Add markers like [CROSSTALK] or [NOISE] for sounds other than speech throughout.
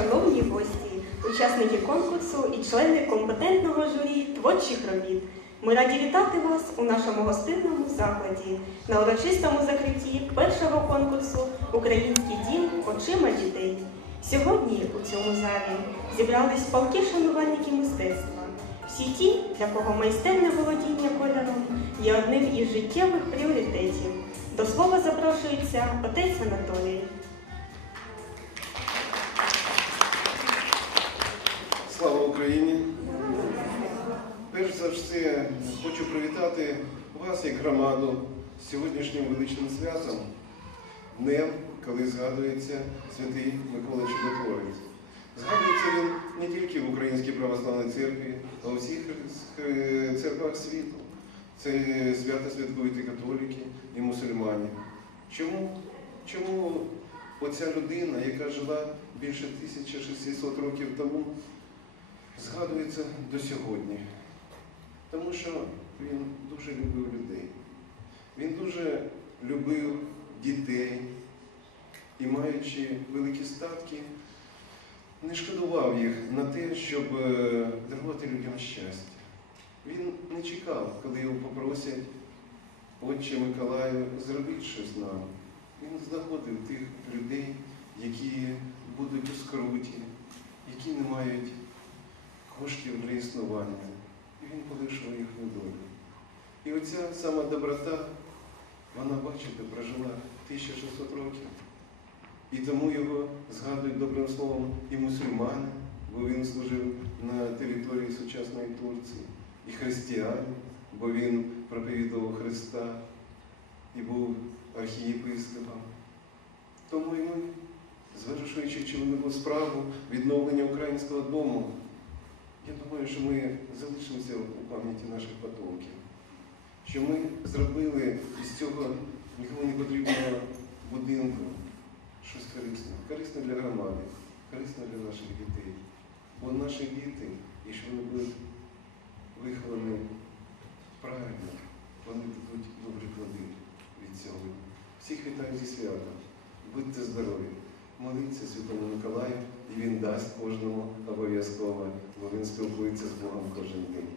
шановні гості, учасники конкурсу і члени компетентного журі творчих робіт. Ми раді вітати вас у нашому гостинному закладі на урочистому закритті першого конкурсу Український дім очима дітей. Сьогодні у цьому залі зібрались палки шанувальників мистецтва. Всі ті, для кого майстерне володіння кольором є одним із життєвих пріоритетів. До слова запрошується отець Анатолій. Слава Україні! Перш за все хочу привітати вас як громаду з сьогоднішнім величним святом, днем, коли згадується святий Микола Чудотворець. Згадується він не тільки в Українській православній церкві, а у всіх церквах світу. Це свято святкують і католики, і мусульмані. Чому? Чому оця людина, яка жила більше 1600 років тому, згадується до сьогодні. Тому що він дуже любив людей. Він дуже любив дітей і, маючи великі статки, не шкодував їх на те, щоб е, дарувати людям щастя. Він не чекав, коли його попросять, Отче Миколаю, зробіть щось нам. Він знаходив тих людей, які будуть у скруті, які не мають коштів для існування. І він полишив їхню долю. І оця сама доброта, вона, бачите, прожила 1600 років. І тому його згадують добрим словом і мусульмани, бо він служив на території сучасної Турції, і християни, бо він проповідував Христа і був архієпископом. Тому і ми, звершуючи чоловіку справу відновлення українського дому, я думаю, що ми залишимося у пам'яті наших потомків, що ми зробили із цього нікому не потрібного будинку щось корисне, корисне для громади, корисне для наших дітей. Бо наші діти, якщо вони будуть виховані правильно, вони дадуть добрі плоди від цього. Всіх вітаю зі святом. Будьте здорові! Моліться Святому Миколаю, і він дасть кожному обов'язково, бо він спілкується з Богом кожен день.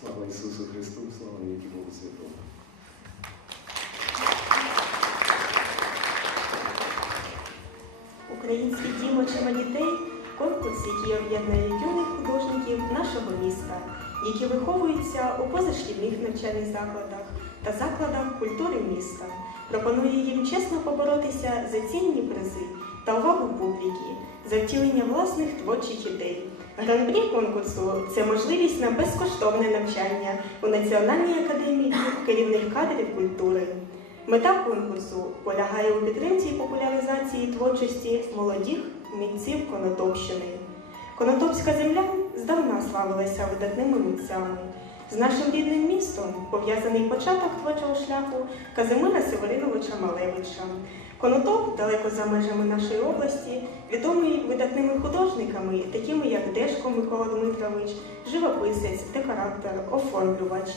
Слава Ісусу Христу, слава навіки Богу Святому. Український дім очима дітей конкурс, який об'єднує юних художників нашого міста, які виховуються у позашкільних навчальних закладах та закладах культури міста. Пропонує їм чесно поборотися за цінні призи та увагу публіки, за втілення власних творчих ідей. Гран-прі конкурсу це можливість на безкоштовне навчання у Національній академії керівних кадрів культури. Мета конкурсу полягає у підтримці і популяризації творчості молодих митців Конотопщини. Конотопська земля здавна славилася видатними митцями. З нашим рідним містом пов'язаний початок творчого шляху Казимира Севериновича Малевича. Конотоп, далеко за межами нашої області, відомий видатними художниками, такими як Дешко Микола Дмитрович, живописець, декоратор, оформлювач,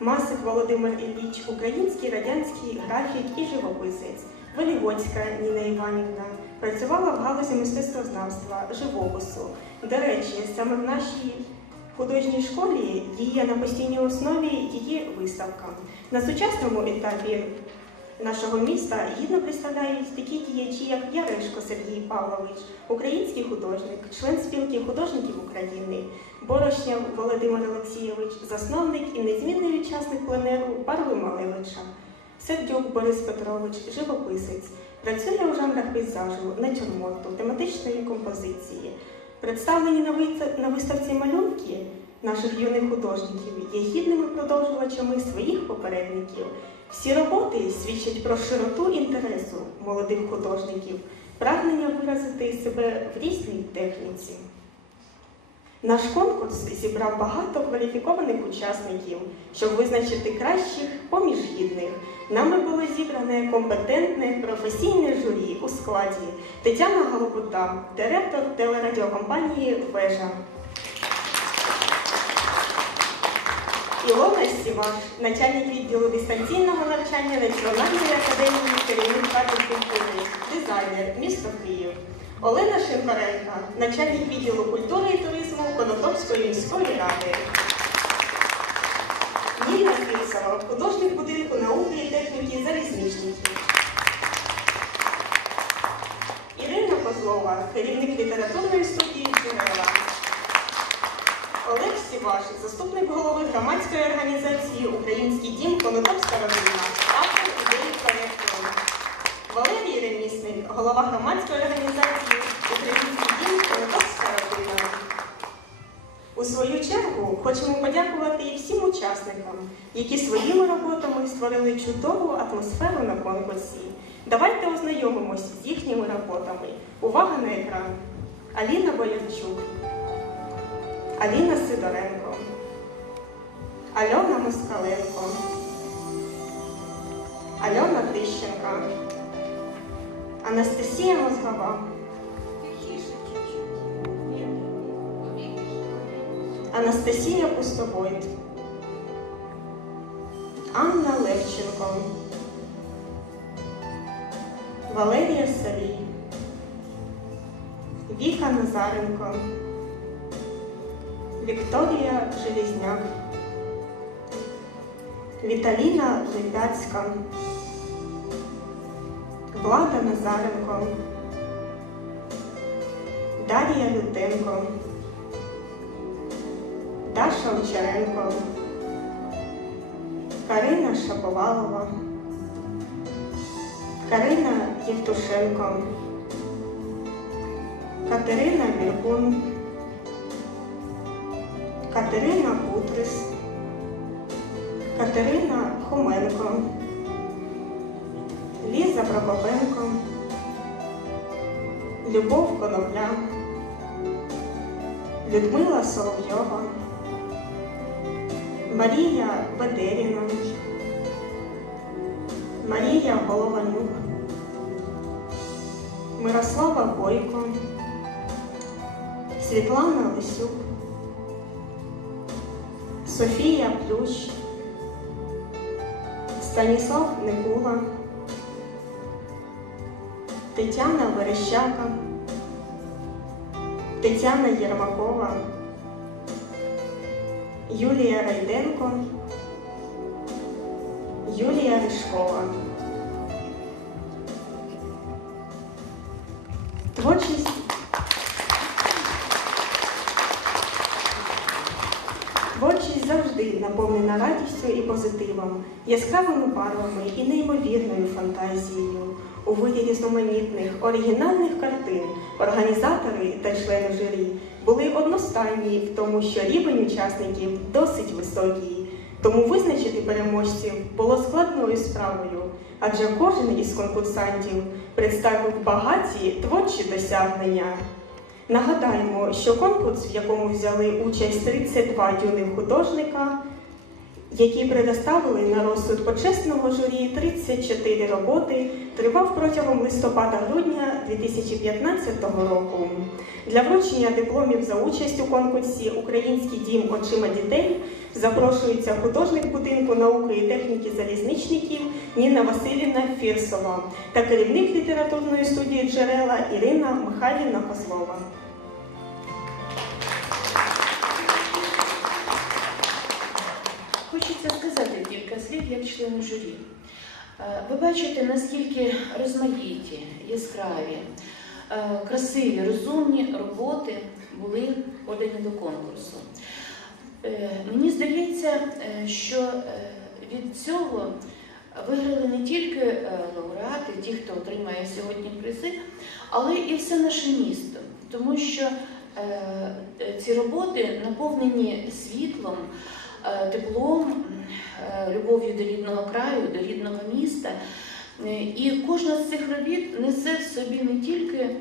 Масик Володимир Ілліч, український радянський графік і живописець, Волівоцька Ніна Іванівна, працювала в галузі мистецтвознавства, живопису. До речі, саме в нашій художній школі діє на постійній основі її виставка. На сучасному етапі нашого міста гідно представляють такі діячі, як Ярешко Сергій Павлович, український художник, член спілки художників України, Борошняв Володимир Олексійович, засновник і незмінний учасник пленеру Парви Малевича, Сердюк Борис Петрович, живописець, працює у жанрах пейзажу, натюрморту, тематичної композиції. Представлені на виставці малюнки наших юних художників є гідними продовжувачами своїх попередників. Всі роботи свідчать про широту інтересу молодих художників, прагнення виразити себе в різній техніці. Наш конкурс зібрав багато кваліфікованих учасників, щоб визначити кращих поміж гідних. Нами було зібране компетентне професійне журі у складі Тетяна Голобута, директор телерадіокомпанії Вежа. Ілона Сіваш, начальник відділу дистанційного навчання Національної академії керівник культури, дизайнер, місто Київ. Олена Шинкаренка, начальник відділу культури і туризму Конотопської міської ради. Ніна Фірсова, художник будинку науки і техніки залізничників. Ірина Козлова, керівник літературної студії «Джерела». Олег Сівашик, заступник голови громадської організації Український дім Конотопська родина, автор ідеї проєкту. Валерій Ремісник, голова громадської організації Український дім Конотопська родина. У свою чергу хочемо подякувати і всім учасникам, які своїми роботами створили чудову атмосферу на конкурсі. Давайте ознайомимося з їхніми роботами. Увага на екран. Аліна Боярчук, Аліна Сидоренко, Альона Москаленко, Альона Тищенка, Анастасія Мозгова, Анастасія Пустобойт, Анна Левченко, Валерія Савій, Віка Назаренко, Вікторія Желізняк, Віталіна Липяцька, Влада Назаренко, Дар'я Лютенко, Даша Овчаренко, Карина Шаповалова, Карина Євтушенко, Катерина Віргун, Катерина Бутрис, Катерина Хоменко, Ліза Прокопенко, Любов Конопля, Людмила Соловйова, Марія Бедеріна, Марія Голованюк, Мирослава Бойко, Світлана Лисюк, Софія Плющ, Станіслав Никула, Тетяна Верещака, Тетяна Єрмакова, Юлія Райденко, Юлія Ришкова. Наповнена радістю і позитивом, яскравими барвами і неймовірною фантазією. У виді різноманітних оригінальних картин організатори та члени журі були одностайні в тому, що рівень учасників досить високий. Тому визначити переможців було складною справою, адже кожен із конкурсантів представив багаті творчі досягнення. Нагадаємо, що конкурс, в якому взяли участь 32 юних художника, які предоставили на розсуд почесного журі 34 роботи, тривав протягом листопада-грудня 2015 року. Для вручення дипломів за участь у конкурсі Український дім очима дітей запрошується художник будинку науки і техніки залізничників Ніна Васильівна Фірсова та керівник літературної студії джерела Ірина Михайлівна Козлова. Члену журі. Е, Ви бачите, наскільки розмаїті, яскраві, е, красиві, розумні роботи були подані до конкурсу. Е, Мені здається, що від цього виграли не тільки лауреати, ті, хто отримає сьогодні призи, але і все наше місто, тому що ці роботи наповнені світлом, теплом, е, любов'ю до рідного краю, до рідного міста. Е, І кожна з цих робіт несе в собі не тільки е,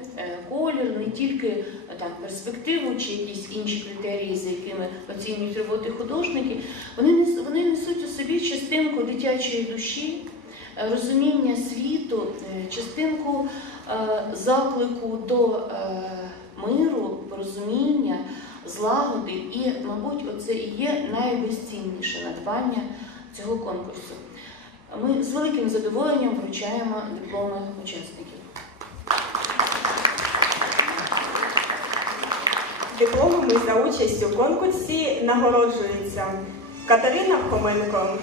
колір, не тільки там, перспективу чи якісь інші критерії, за якими оцінюють роботи художники. Вони, вони несуть у собі частинку дитячої душі, розуміння світу, частинку заклику до миру, порозуміння, злагоди. І, мабуть, оце і є найбезцінніше надбання цього конкурсу. Ми з великим задоволенням вручаємо дипломи учасників. Дипломами за участь у конкурсі нагороджуються Катерина Хоменко,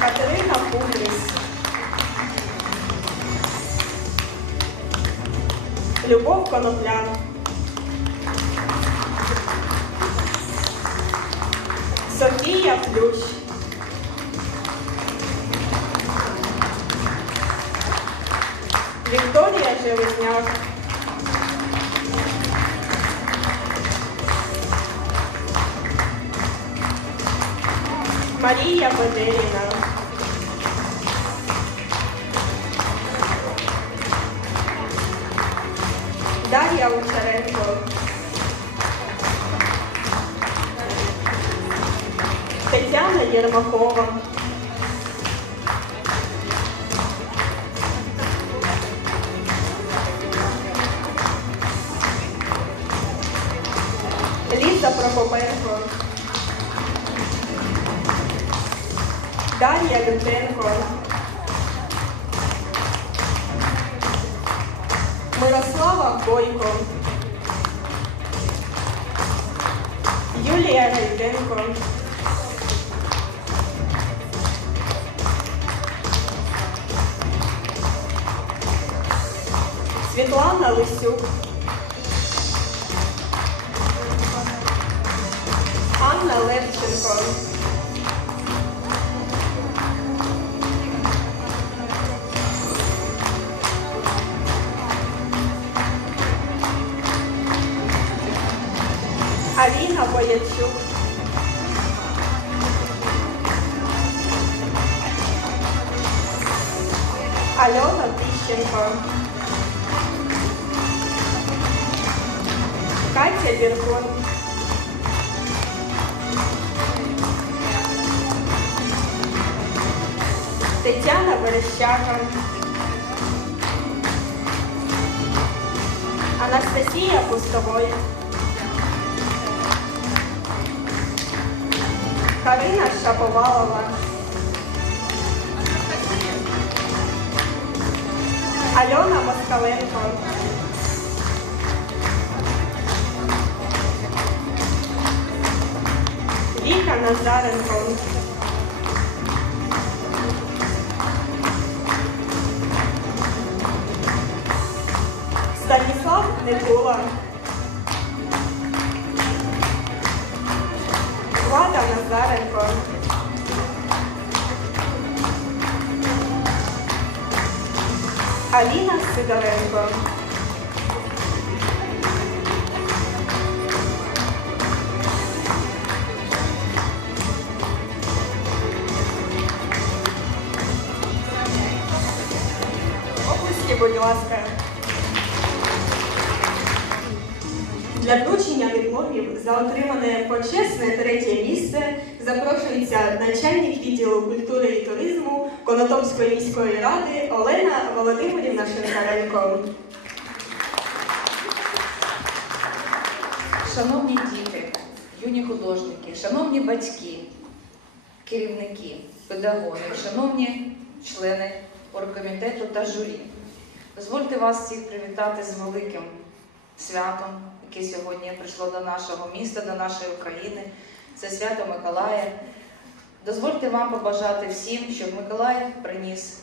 Катерина Путріс, Любов Коноплян, Софія Плющ, Вікторія Железняк, Марія Бедеріна, Єрмакова, Ліза Прокопенко, Дар'я Лютенко, Мирослава Бойко, Юлія Гайденко, Світлана Лисюк, Анна Левченко. Аліна Боячук. Катя Біркун. Тетяна Верещака. Анастасія Пустовой. Карина Шаповалова. Альона Москаленко. Віка Назаренко. Станіслав Некула. Влада Назаренко. Аліна Сидоренко. Будь ласка. Для вручення дипломів за отримане почесне третє місце запрошується начальник відділу культури і туризму Конотопської міської ради Олена Володимирівна Шинкаренко. Шановні діти, юні художники, шановні батьки, керівники, педагоги, шановні члени оргкомітету та журі, дозвольте вас всіх привітати з великим святом, яке сьогодні прийшло до нашого міста, до нашої України. Це свято Миколая. Дозвольте вам побажати всім, щоб Миколаїв приніс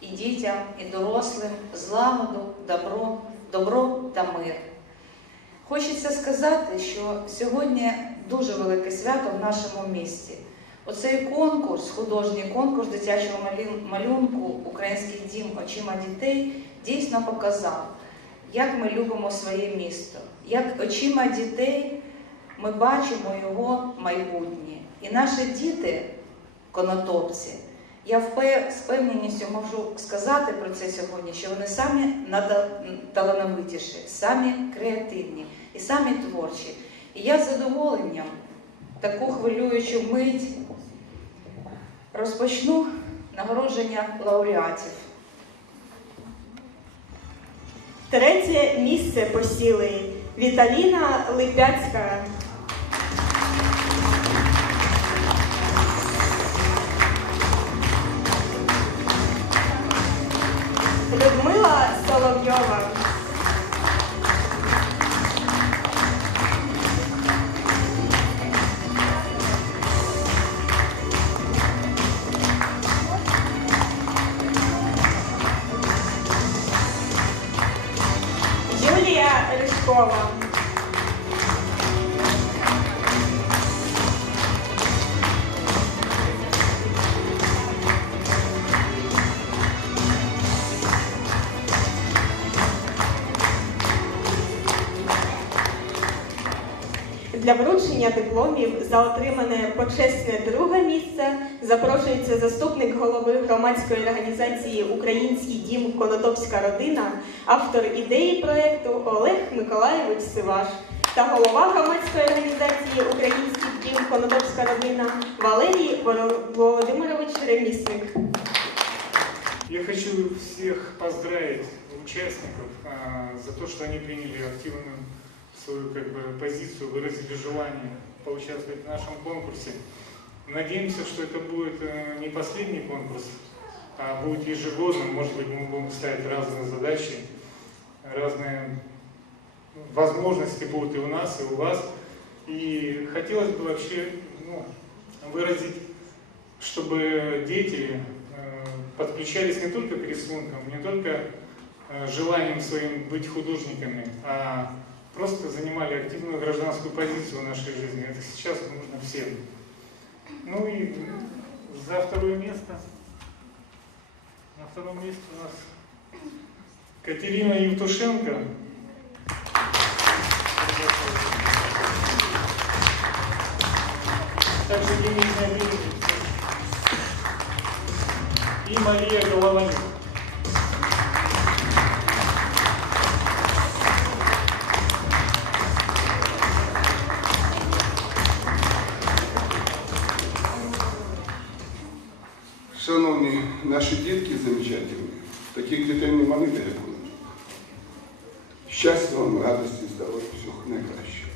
і дітям, і дорослим злагоду, добро, добро та мир. Хочеться сказати, що сьогодні дуже велике свято в нашому місті. Оцей конкурс, художній конкурс дитячого малюнку Український дім очима дітей дійсно показав, як ми любимо своє місто, як очима дітей ми бачимо його майбутнє. І наші діти, конотопці, я з певненістю можу сказати про це сьогодні, що вони самі талановитіші, самі креативні і самі творчі. І я з задоволенням таку хвилюючу мить розпочну нагородження лауреатів. Третє місце посіли Віталіна Липяцька. Для вручення дипломів за отримане почесне друге місце запрошується заступник голови громадської організації Український дім Конотопська родина, автор ідеї проєкту Олег Миколаєвич Сиваш та голова громадської організації Український дім Конотопська родина Валерій Володимирович Ремісник. Я хочу всех поздравить участников а, за то, что они приняли активную свою как бы, позицию, выразили желание поучаствовать в нашем конкурсе. Надеемся, что это будет э, не последний конкурс, а будет ежегодным. Может быть, мы будем ставить разные задачи, разные возможности будут и у нас, и у вас. И хотелось бы вообще ну, выразить, чтобы дети э, подключались не только к рисункам, не только э, желанием своим быть художниками, а просто занимали активную гражданскую позицию в нашей жизни. Это сейчас нужно всем. Ну и за второе место, на втором месте у нас Катерина Евтушенко. Также денежная премия. И Мария Голованюк. Замечательні, таких дітей нема ніде як у. Щастя вам, радості, здоров'я, всього найкращого.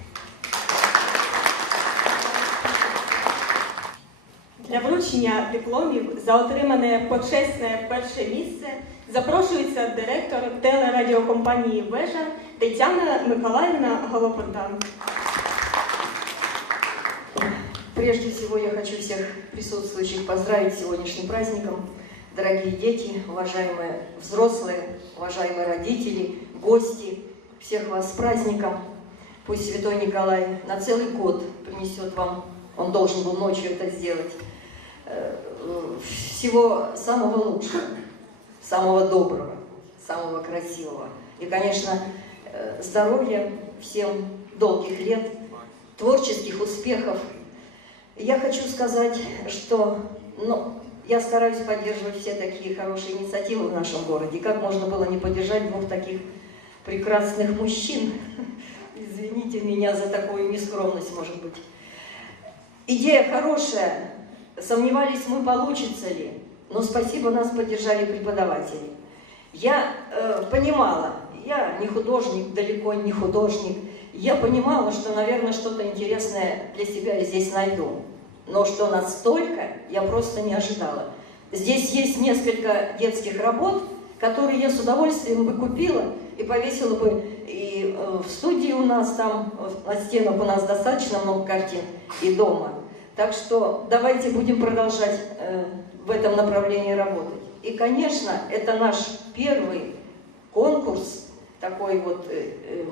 Для вручення дипломів за отримане почесне перше місце запрошується директор телерадіокомпанії Вежа Тетяна Миколаївна Голопота. Прежде всего я хочу всех присутствующих поздравить с сегодняшним праздником. Дорогие дети, уважаемые взрослые, уважаемые родители, гости, всех вас с праздником. Пусть Святой Николай на целый год принесет вам, он должен был ночью это сделать, э, всего самого лучшего, самого доброго, самого красивого. И, конечно, э, здоровья всем долгих лет, творческих успехов, я хочу сказать, что ну, я стараюсь поддерживать все такие хорошие инициативы в нашем городе. Как можно было не поддержать двух таких прекрасных мужчин? [LAUGHS] Извините меня за такую нескромность, может быть. Идея хорошая. Сомневались мы, получится ли. Но спасибо, нас поддержали преподаватели. Я э, понимала, я не художник, далеко не художник. Я понимала, что, наверное, что-то интересное для себя здесь найду. Но что настолько, я просто не ожидала. Здесь есть несколько детских работ, которые я с удовольствием бы купила и повесила бы и э, в студии у нас там, на стенах у нас достаточно много картин, и дома. Так что давайте будем продолжать э, в этом направлении работать. И, конечно, это наш первый конкурс, такой вот э, э,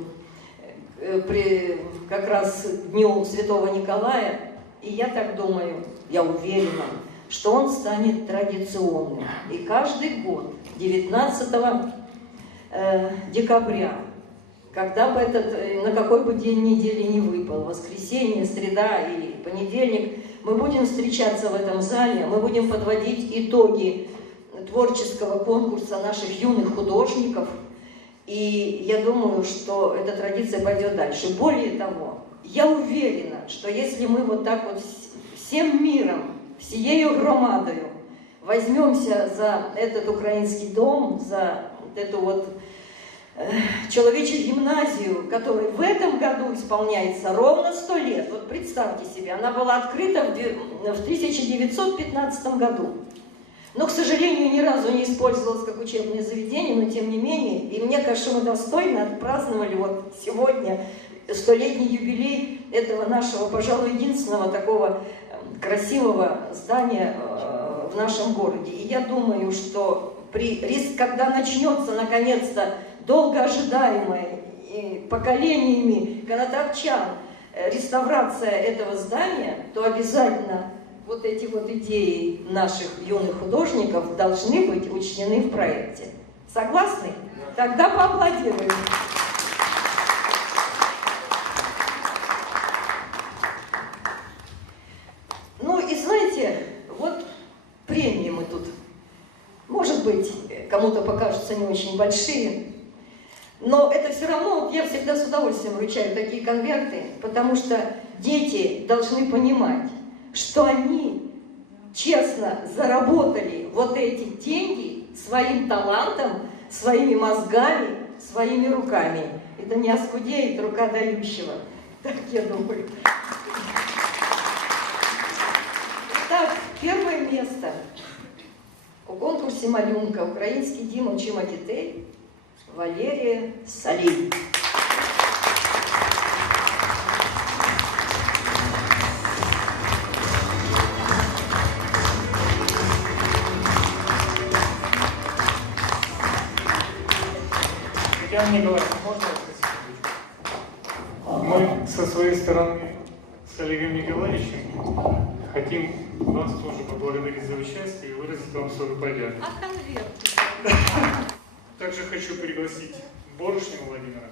э, при как раз Дню Святого Николая. И я так думаю, я уверена, что он станет традиционным. И каждый год, 19 э, декабря, когда бы этот, э, на какой бы день недели не выпал, воскресенье, среда или понедельник, мы будем встречаться в этом зале, мы будем подводить итоги творческого конкурса наших юных художников. И я думаю, что эта традиция пойдет дальше. Более того, я уверена, что если мы вот так вот всем миром, всею громадою возьмемся за этот украинский дом, за вот эту вот э, человечью гимназию, которой в этом году исполняется ровно 100 лет. Вот представьте себе, она была открыта в в 1915 году. Но, к сожалению, ни разу не использовалась как учебное заведение, но тем не менее, и мне кажется, мы достойно отпраздновали вот сегодня столетний юбилей этого нашего, пожалуй, единственного такого эм, красивого здания э, в нашем городе. И я думаю, что при, рис- когда начнется наконец-то долго ожидаемая и поколениями канатовчан э, реставрация этого здания, то обязательно вот эти вот идеи наших юных художников должны быть учтены в проекте. Согласны? Тогда поаплодируем. Кому-то покажутся не очень большие. Но это все равно, я всегда с удовольствием вручаю такие конверты, потому что дети должны понимать, что они честно заработали вот эти деньги своим талантом, своими мозгами, своими руками. Это не оскудеет рука дающего. Так я думаю. Так, первое место у конкурсе «Малюнка» український дім очима дітей Валерія Салій. Татьяна Николаевна, можно вас спросить? Мы со своей стороны с Олегом Николаевичем хотим вас тоже поблагодарить за участие и выразить вам свою поддержку. Также хочу пригласить Борошнева Владимира.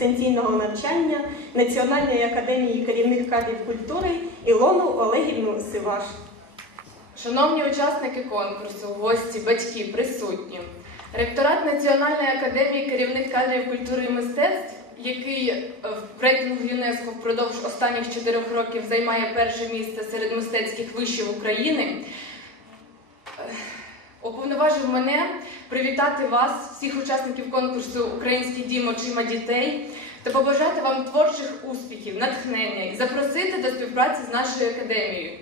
Дистанційного навчання Національної академії керівних кадрів культури Ілону Олегівну Сиваш. Шановні учасники конкурсу, гості, батьки, присутні. Ректорат Національної академії керівних кадрів культури і мистецтв, який е, в рейтингу ЮНЕСКО впродовж останніх чотирьох років займає перше місце серед мистецьких вишів України, е, уповноважив мене привітати вас, всіх учасників конкурсу Український дім очима дітей та побажати вам творчих успіхів, натхнення і запросити до співпраці з нашою академією.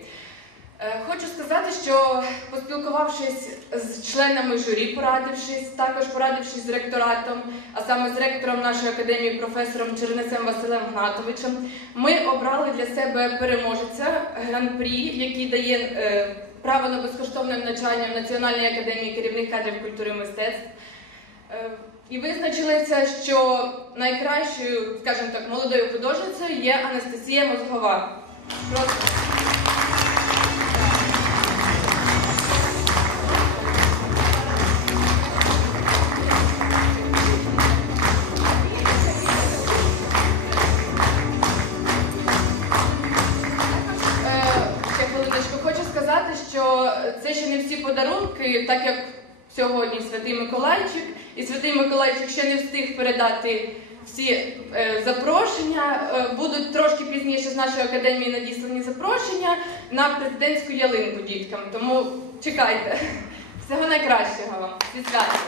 Е, Хочу сказати, що поспілкувавшись з членами журі, порадившись, також порадившись з ректоратом, а саме з ректором нашої академії, професором Чернецем Василем Гнатовичем, ми обрали для себе переможця гран-прі, який дає е, право на безкоштовне навчання в Національній академії керівних кадрів культури і мистецтв. Е, І визначилися, що найкращою, скажімо так, молодою художницею є Анастасія Мозгова. Прошу. Сьогодні Святий Миколайчик, і Святий Миколайчик ще не встиг передати всі е, запрошення. Е, будуть трошки пізніше з нашої академії надіслані запрошення на президентську ялинку діткам. Тому чекайте. [LAUGHS] Всього найкращого вам. Святом.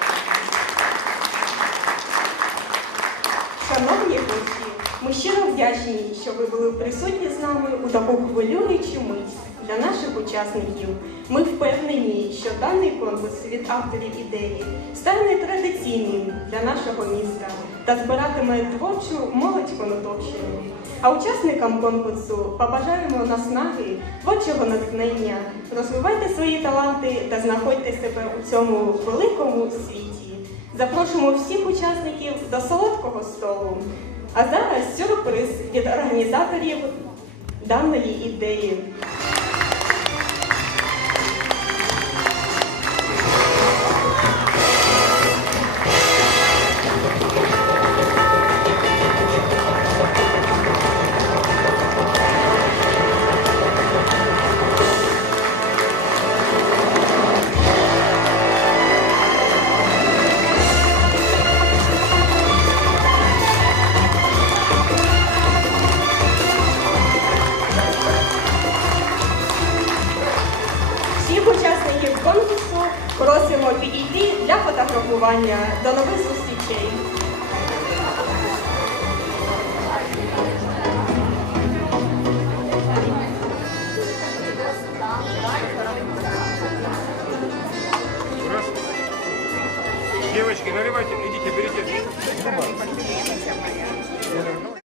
Шановні гості, ми щиро вдячні, що ви були присутні з нами у таку хвилюючу мить для наших учасників. Ми впевнені, що даний конкурс від авторів ідеї стане традиційним для нашого міста та збиратиме творчу молодь Конотопщини. А учасникам конкурсу побажаємо наснаги, творчого натхнення, розвивайте свої таланти та знаходьте себе у цьому великому світі. Запрошуємо всіх учасників до солодкого столу. А зараз сюрприз від організаторів даної ідеї.